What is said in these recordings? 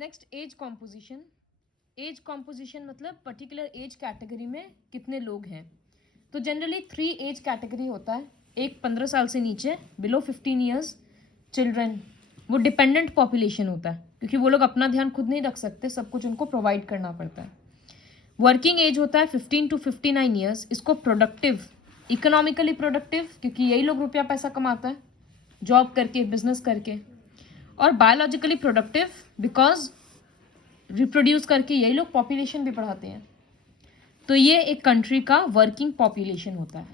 Next age composition. Age composition मतलब particular age category में कितने लोग हैं. तो जनरली 3 एज कैटेगरी होता है. एक 15 साल से नीचे, बिलो 15 ईयर्स, चिल्ड्रन. वो डिपेंडेंट पॉपुलेशन होता है क्योंकि वो लोग अपना ध्यान खुद नहीं रख सकते, सब कुछ उनको प्रोवाइड करना पड़ता है. वर्किंग एज होता है 15 to 59 ईयर्स. इसको प्रोडक्टिव, इकोनॉमिकली प्रोडक्टिव, क्योंकि यही लोग रुपया पैसा कमाता है जॉब करके, बिजनेस करके. और बायोलॉजिकली प्रोडक्टिव बिकॉज रिप्रोड्यूस करके यही लोग पॉपुलेशन भी बढ़ाते हैं. तो ये एक कंट्री का वर्किंग पॉपुलेशन होता है.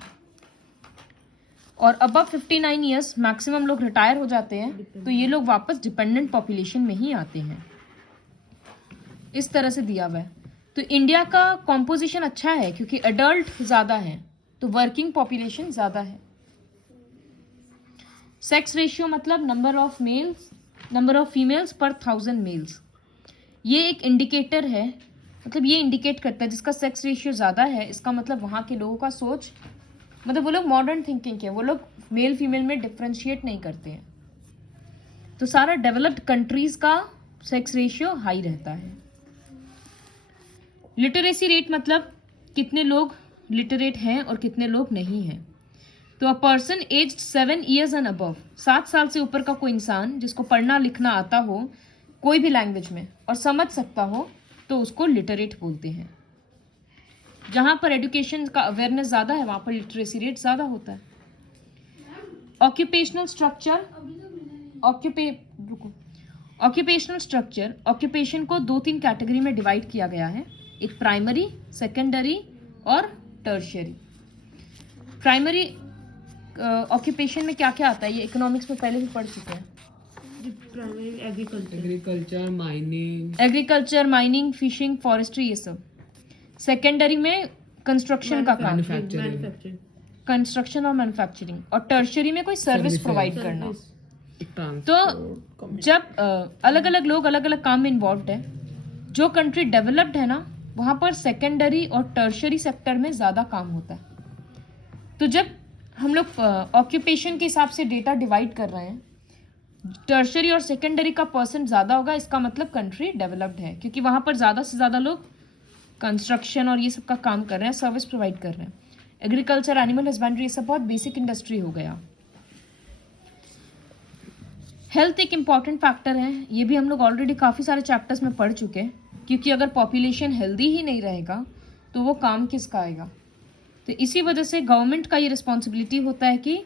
और अबव 59 ईयर्स मैक्सिमम लोग रिटायर हो जाते हैं, तो ये लोग वापस डिपेंडेंट पॉपुलेशन में ही आते हैं. इस तरह से दिया हुआ है. तो इंडिया का कॉम्पोजिशन अच्छा है क्योंकि अडल्ट ज़्यादा है तो वर्किंग पॉपुलेशन ज़्यादा है. सेक्स रेशियो मतलब नंबर ऑफ फीमेल्स पर 1000 मेल्स. ये एक इंडिकेटर है, मतलब ये इंडिकेट करता है जिसका सेक्स रेशियो ज़्यादा है, इसका मतलब वहाँ के लोगों का सोच, मतलब वो लोग मॉडर्न थिंकिंग के, वो लोग मेल फीमेल में डिफ्रेंशिएट नहीं करते हैं. तो सारा डेवलप्ड कंट्रीज़ का सेक्स रेशियो हाई रहता है. लिटरेसी रेट मतलब कितने लोग लिटरेट हैं और कितने लोग नहीं हैं. तो a person aged 7 years and above, 7 साल से ऊपर का कोई इंसान जिसको पढ़ना लिखना आता हो कोई भी लैंग्वेज में और समझ सकता हो, तो उसको लिटरेट बोलते हैं. जहाँ पर एजुकेशन का अवेयरनेस ज़्यादा है वहाँ पर लिटरेसी रेट ज़्यादा होता है. Occupational structure, occupational structure, occupation को 2-3 कैटेगरी में डिवाइड किया गया है. एक प्राइमरी, सेकेंडरी और टर्शियरी. प्राइमरी ऑक्यूपेशन में क्या क्या आता है ये इकोनॉमिक्स में पहले भी पढ़ चुके हैं. एग्रीकल्चर, माइनिंग, फिशिंग, फॉरेस्ट्री, ये सब. सेकेंडरी में कंस्ट्रक्शन का काम, कंस्ट्रक्शन और मैन्युफैक्चरिंग. और टर्शियरी में कोई सर्विस प्रोवाइड करना. तो जब अलग अलग लोग अलग अलग काम में इन्वॉल्व है, जो कंट्री डेवलप्ड है ना वहाँ पर सेकेंडरी और टर्शियरी सेक्टर में ज़्यादा काम होता है. तो जब हम लोग ऑक्यूपेशन के हिसाब से डेटा डिवाइड कर रहे हैं, टर्शियरी और सेकेंडरी का परसेंट ज़्यादा होगा, इसका मतलब कंट्री डेवलप्ड है क्योंकि वहाँ पर ज़्यादा से ज़्यादा लोग कंस्ट्रक्शन और ये सब का काम कर रहे हैं, सर्विस प्रोवाइड कर रहे हैं. एग्रीकल्चर, एनिमल हस्बेंड्री, ये सब बहुत बेसिक इंडस्ट्री हो गया. हेल्थ एक इम्पॉर्टेंट फैक्टर है, ये भी हम लोग ऑलरेडी काफ़ी सारे चैप्टर्स में पढ़ चुके हैं. क्योंकि अगर पॉपुलेशन हेल्दी ही नहीं रहेगा तो वो काम किसका आएगा. तो इसी वजह से गवर्नमेंट का ये रिस्पॉन्सिबिलिटी होता है कि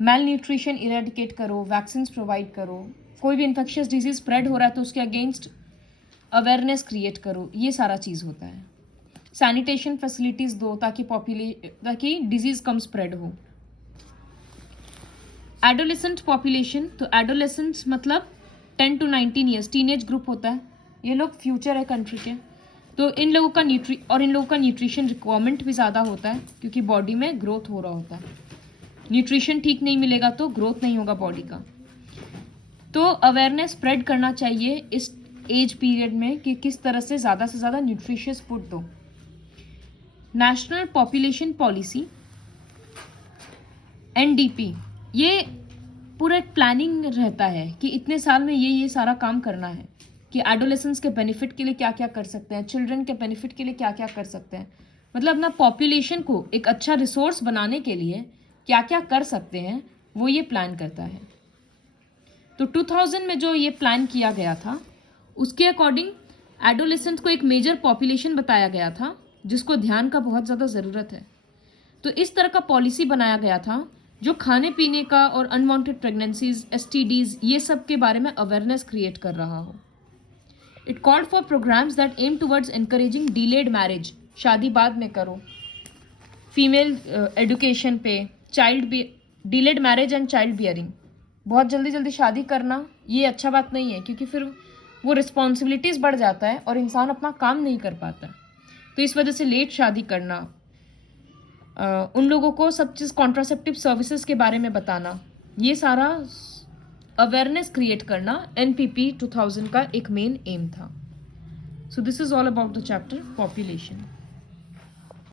मेल न्यूट्रिशन इरेडिकेट करो, वैक्सीन्स प्रोवाइड करो, कोई भी इन्फेक्शियस डिजीज स्प्रेड हो रहा है तो उसके अगेंस्ट अवेयरनेस क्रिएट करो, ये सारा चीज़ होता है. सैनिटेशन फैसिलिटीज़ दो ताकि डिजीज़ कम स्प्रेड हो. एडोलेसेंट पॉपुलेशन, तो एडोलेसेंट्स मतलब 10 to 19 ईयर्स, टीनेज ग्रुप होता है. ये लोग फ्यूचर है कंट्री के. तो इन लोगों का न्यूट्रिशन रिक्वायरमेंट भी ज़्यादा होता है क्योंकि बॉडी में ग्रोथ हो रहा होता है. न्यूट्रिशन ठीक नहीं मिलेगा तो ग्रोथ नहीं होगा बॉडी का. तो अवेयरनेस स्प्रेड करना चाहिए इस एज पीरियड में कि किस तरह से ज़्यादा न्यूट्रिशियस फूड दो. नेशनल पॉपुलेशन पॉलिसी NDP, ये पूरा एक प्लानिंग रहता है कि इतने साल में ये सारा काम करना है कि एडोलेसेंस के बेनिफिट के लिए क्या क्या कर सकते हैं, चिल्ड्रन के बेनिफिट के लिए क्या क्या कर सकते हैं. मतलब अपना पॉपुलेशन को एक अच्छा रिसोर्स बनाने के लिए क्या क्या कर सकते हैं वो ये प्लान करता है. तो 2000 में जो ये प्लान किया गया था उसके अकॉर्डिंग एडोलेसेंट को एक मेजर पॉपुलेशन बताया गया था जिसको ध्यान का बहुत ज़्यादा ज़रूरत है. तो इस तरह का पॉलिसी बनाया गया था जो खाने पीने का और अनवांटेड प्रेगनेंसीज, STDs, ये सब के बारे में अवेयरनेस क्रिएट कर रहा हो. It called for programmes that aim towards encouraging delayed marriage, शादी बाद में करो, फीमेल एडुकेशन पे, delayed marriage and child bearing. बहुत जल्दी शादी करना ये अच्छा बात नहीं है क्योंकि फिर वो रिस्पॉन्सिबिलिटीज़ बढ़ जाता है और इंसान अपना काम नहीं कर पाता. तो इस वजह से लेट शादी करना, उन लोगों को सब चीज़ कॉन्ट्रासेप्टिव सर्विसेज के बारे में बताना, ये सारा अवेयरनेस क्रिएट करना NPP 2000 का एक मेन एम था. So this is all about the chapter population.